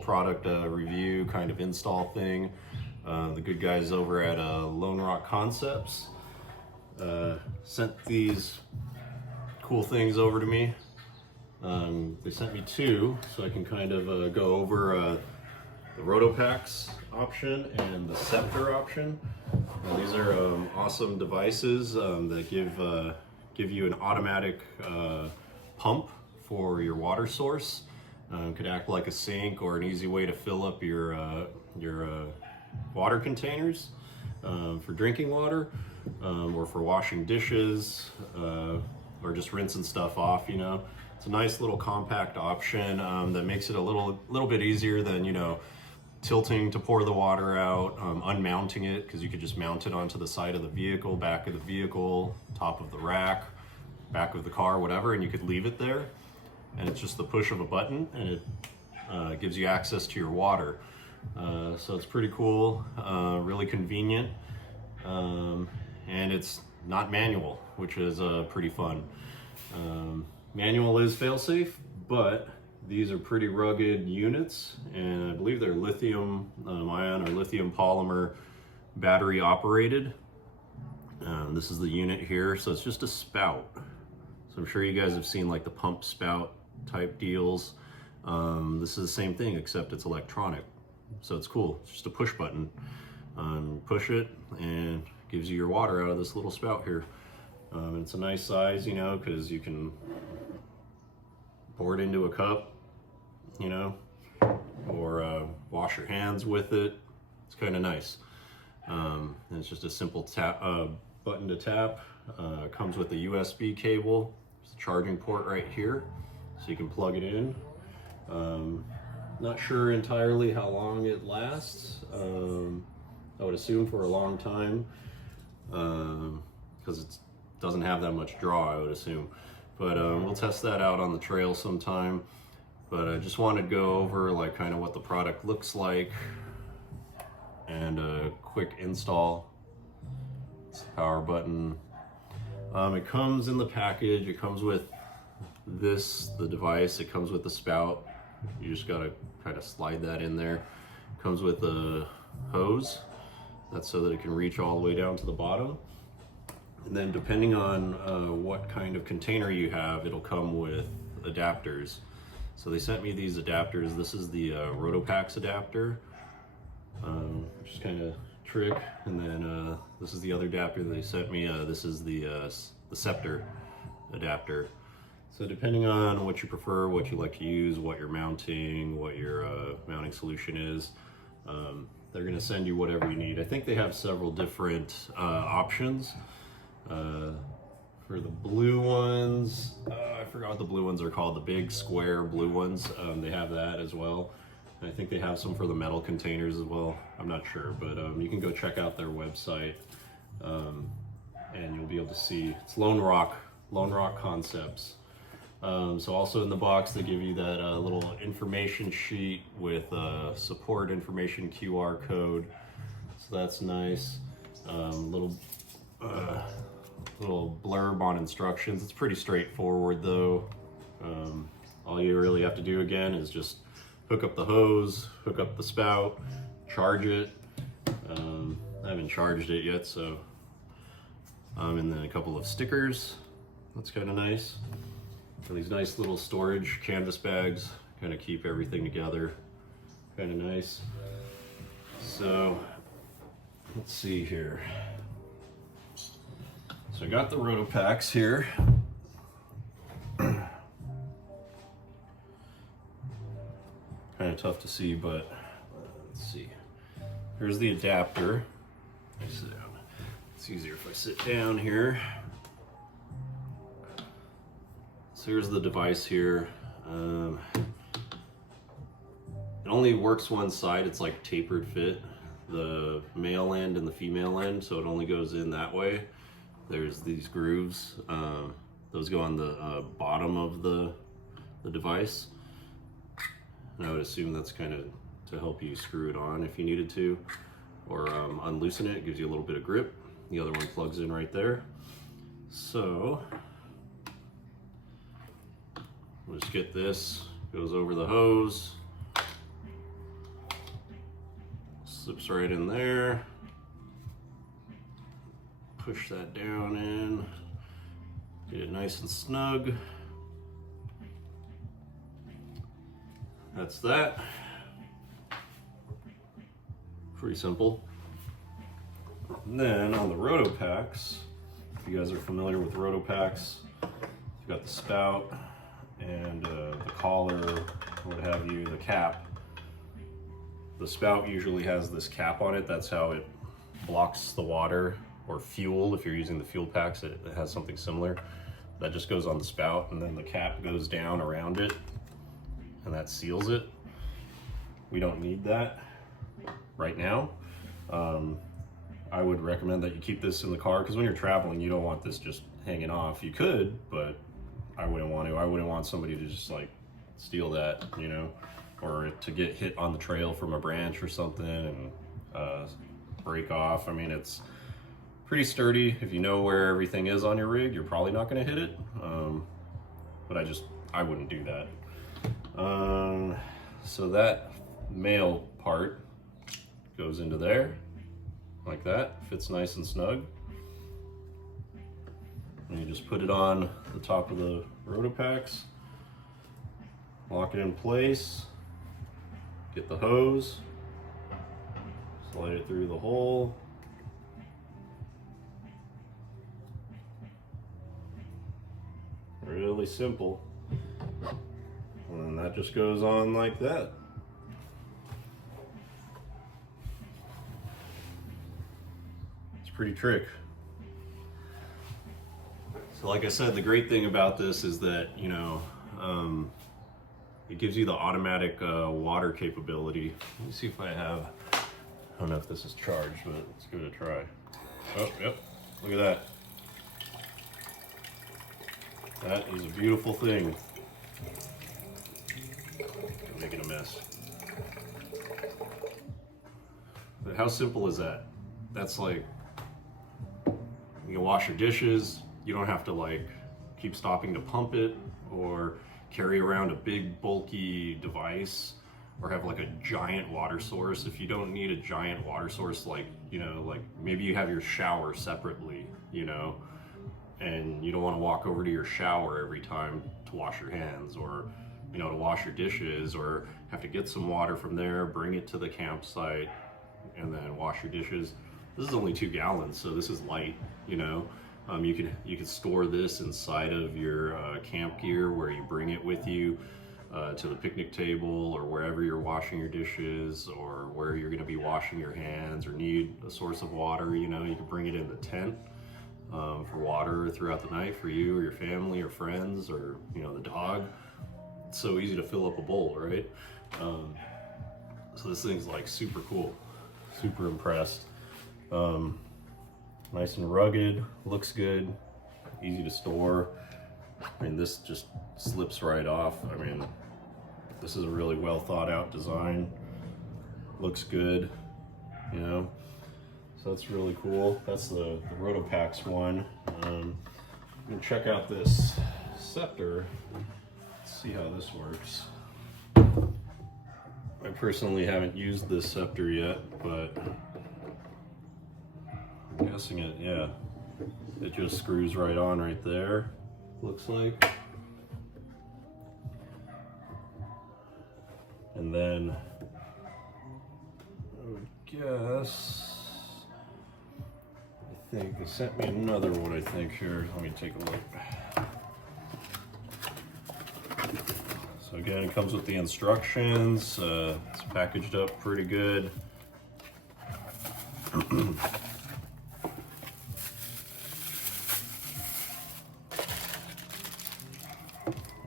product review kind of install thing. The good guys over at Lone Rock Concepts sent these cool things over to me. They sent me two, so I can kind of go over the RotoPax option and the Scepter option. These are awesome devices that give you an automatic pump for your water source. Could act like a sink or an easy way to fill up your water containers for drinking water, or for washing dishes, or just rinsing stuff off. You know, it's a nice little compact option that makes it a little bit easier than, you know, tilting to pour the water out, unmounting it, because you could just mount it onto the side of the vehicle, back of the vehicle, top of the rack, back of the car, whatever, and you could leave it there, and it's just the push of a button, and it gives you access to your water. So it's pretty cool, really convenient, and it's not manual, which is pretty fun. Manual is fail-safe, but these are pretty rugged units, and I believe they're lithium ion or lithium polymer battery operated. This is the unit here, so it's just a spout. So I'm sure you guys have seen like the pump spout type deals. This is the same thing, except it's electronic. So it's cool. It's just a push button. Push it and gives you your water out of this little spout here. It's a nice size, you know, because you can pour it into a cup, you know, or wash your hands with it. It's kind of nice. And it's just a simple tap, button to tap. Comes with a USB cable. There's a charging port right here, so you can plug it in. Not sure entirely how long it lasts. I would assume for a long time, because it doesn't have that much draw, I would assume. But we'll test that out on the trail sometime. But I just wanted to go over like kind of what the product looks like and a quick install. It's the power button. It comes in the package. It comes with the device. It comes with the spout. You just gotta kind of slide that in there. It comes with a hose. That's so that it can reach all the way down to the bottom. And then depending on what kind of container you have, it'll come with adapters. So they sent me these adapters. This is the RotoPax adapter, which is kind of trick. And then this is the other adapter they sent me. This is the Scepter adapter. So depending on what you prefer, what you like to use, what you're mounting, what your mounting solution is, they're going to send you whatever you need. I think they have several different options. For the blue ones, I forgot what the blue ones are called, the big square blue ones, they have that as well. And I think they have some for the metal containers as well. I'm not sure, but you can go check out their website, and you'll be able to see. It's Lone Rock Concepts. So also in the box they give you that little information sheet with support information QR code, so that's nice. Little blurb on instructions. It's pretty straightforward though. All you really have to do again is just hook up the hose, hook up the spout, charge it. I haven't charged it yet, so and then a couple of stickers. That's kind of nice. And these nice little storage canvas bags kind of keep everything together. Kind of nice. So let's see here. So I got the RotoPax here. Kind of tough to see, but let's see. Here's the adapter. It's easier if I sit down here. So here's the device here. It only works one side. It's like tapered fit, the male end and the female end, so it only goes in that way. There's these grooves. Those go on the bottom of the device. And I would assume that's kind of to help you screw it on if you needed to, or unloosen it. It gives you a little bit of grip. The other one plugs in right there. So we'll just get this, goes over the hose, Slips right in there. Push that down in. Get it nice and snug. That's that. Pretty simple. And then on the RotoPax, if you guys are familiar with RotoPax, you've got the spout and the collar, what have you, the cap. The spout usually has this cap on it. That's how it blocks the water, or fuel. If you're using the fuel packs, it has something similar. That just goes on the spout, and then the cap goes down around it, and that seals it. We don't need that right now. I would recommend that you keep this in the car, because when you're traveling, you don't want this just hanging off. You could, but I wouldn't want to. I wouldn't want somebody to just like steal that, you know, or to get hit on the trail from a branch or something and break off. I mean, it's pretty sturdy. If you know where everything is on your rig, you're probably not going to hit it. But I wouldn't do that. So that male part goes into there like that, fits nice and snug. And you just put it on the top of the RotoPax, lock it in place, get the hose, slide it through the hole. Really simple. And that just goes on like that. It's a pretty trick. So like I said, the great thing about this is that, you know, it gives you the automatic water capability. Let me see if I have, I don't know if this is charged, but let's give it a try. Oh, yep, look at that. That is a beautiful thing. I'm making a mess. But how simple is that? That's like, you can wash your dishes. You don't have to like keep stopping to pump it or carry around a big bulky device or have like a giant water source. If you don't need a giant water source, like, you know, like maybe you have your shower separately, you know, and you don't want to walk over to your shower every time to wash your hands, or, you know, to wash your dishes, or have to get some water from there, bring it to the campsite, and then wash your dishes. This is only 2 gallons, so this is light, you know. You could store this inside of your camp gear, where you bring it with you to the picnic table, or wherever you're washing your dishes, or where you're going to be washing your hands, or need a source of water. You know, you can bring it in the tent for water throughout the night for you or your family or friends, or, you know, the dog. It's so easy to fill up a bowl, right? So this thing's like super cool, super impressed. Nice and rugged, looks good, easy to store. I mean, this just slips right off. I mean, this is a really well thought out design. Looks good, you know. So that's really cool. That's the RotoPax one. You can check out this Scepter. Let's see how this works. I personally haven't used this Scepter yet, but I'm guessing it, yeah. It just screws right on right there, looks like. And then I would guess, I think they sent me another one, I think, here. Let me take a look. So again, it comes with the instructions. It's packaged up pretty good.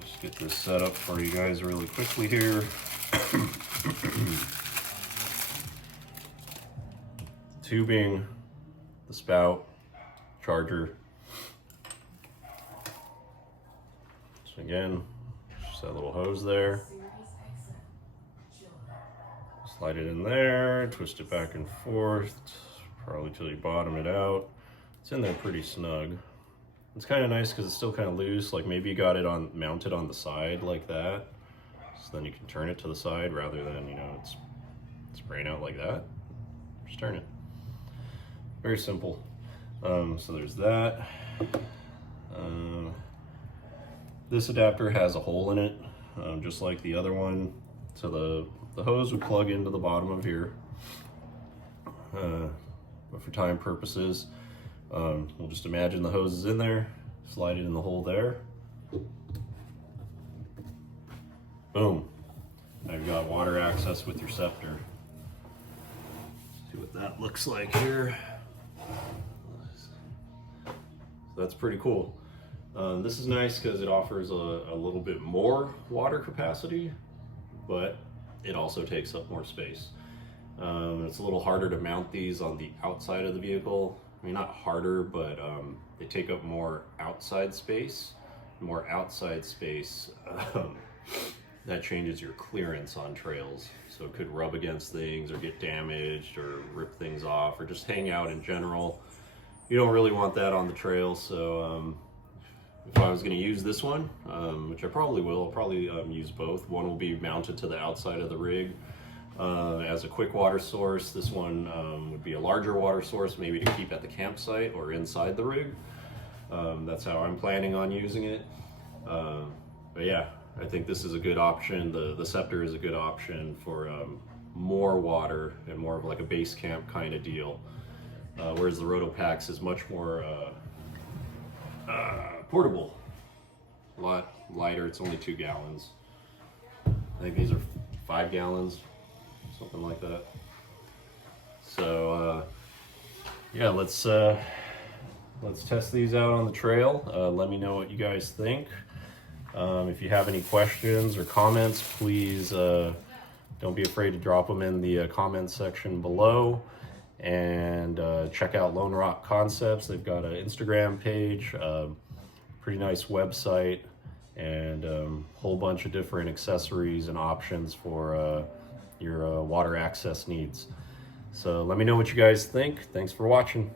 Just get this set up for you guys really quickly here. Tubing, the spout, charger. So again, just that little hose there. Slide it in there, twist it back and forth, probably till you bottom it out. It's in there pretty snug. It's kind of nice because it's still kind of loose. Like maybe you got it on mounted on the side like that, so then you can turn it to the side rather than, you know, it's spraying out like that. Just turn it. Very simple. So there's that. This adapter has a hole in it, just like the other one. So the hose would plug into the bottom of here. But for time purposes, we'll just imagine the hose is in there, slide it in the hole there. Boom. Now you've got water access with your Scepter. See what that looks like here. So that's pretty cool. This is nice because it offers a little bit more water capacity, but it also takes up more space. It's a little harder to mount these on the outside of the vehicle. I mean, not harder, but they take up more outside space. More outside space, that changes your clearance on trails. So it could rub against things or get damaged or rip things off or just hang out in general. You don't really want that on the trail. So if I was going to use this one, which I probably will, I'll probably use both. One will be mounted to the outside of the rig as a quick water source. This one would be a larger water source, maybe to keep at the campsite or inside the rig. That's how I'm planning on using it. But yeah, I think this is a good option. The Scepter is a good option for more water and more of like a base camp kind of deal. Whereas the RotoPax is much more portable, a lot lighter. It's only 2 gallons. I think these are 5 gallons, something like that. So yeah, let's test these out on the trail. Let me know what you guys think. If you have any questions or comments, please don't be afraid to drop them in the comments section below. And check out Lone Rock Concepts. They've got an Instagram page, pretty nice website, and a whole bunch of different accessories and options for your water access needs. So let me know what you guys think. Thanks for watching.